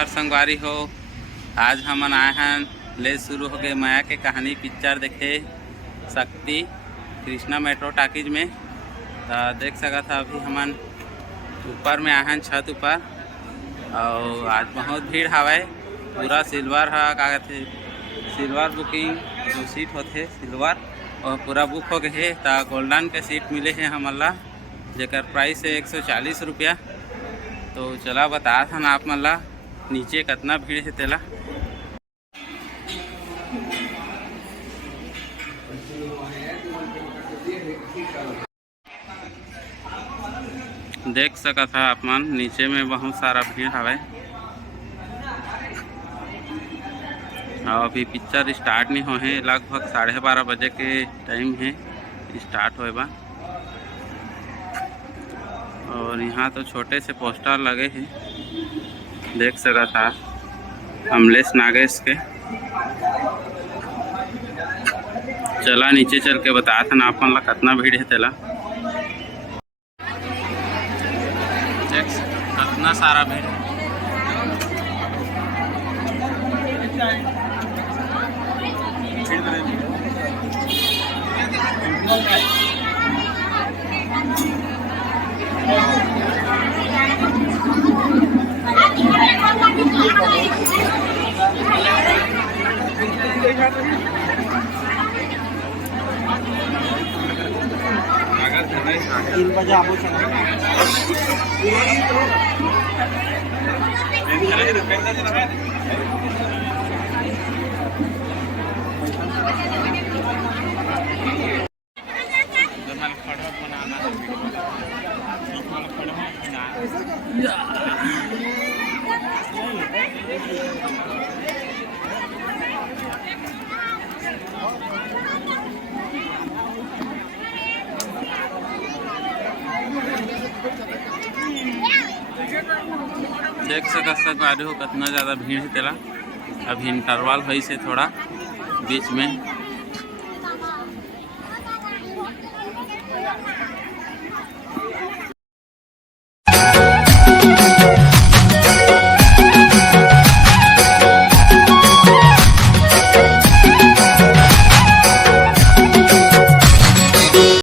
जोहार संगवारी हो। आज हमन आए हैं ले शुरू हो गए माया के कहानी पिक्चर देखे शक्ति कृष्णा मेट्रो टाकीज में। तो देख सका था अभी हमन ऊपर में आए हैं छत ऊपर और आज बहुत भीड़ हवाए। पूरा सिल्वर है का कहते सिल्वर बुकिंग जो सीट होते सिल्वर और पूरा बुक हो गए। तो गोल्डन के सीट मिले हैं हमला जेकर प्राइस है 140 रुपया। तो चला बता था ना आप मन ला नीचे कितना भीड़ है तेला। देख सका था आप मन नीचे में बहुत सारा भीड़ हवे और अभी पिक्चर स्टार्ट नहीं होए। लगभग 12:30 बजे के टाइम है स्टार्ट होए बा। और यहाँ तो छोटे से पोस्टर लगे हैं देख सका था अमलेश नागेश के। चला नीचे चल के बता था ना अपन ला कितना भीड़ है तेला। देख कितना सारा भीड़ है। देख सकते हो कितना ज़्यादा भीड़ है तेला। अभी इंटरवल है से थोड़ा बीच में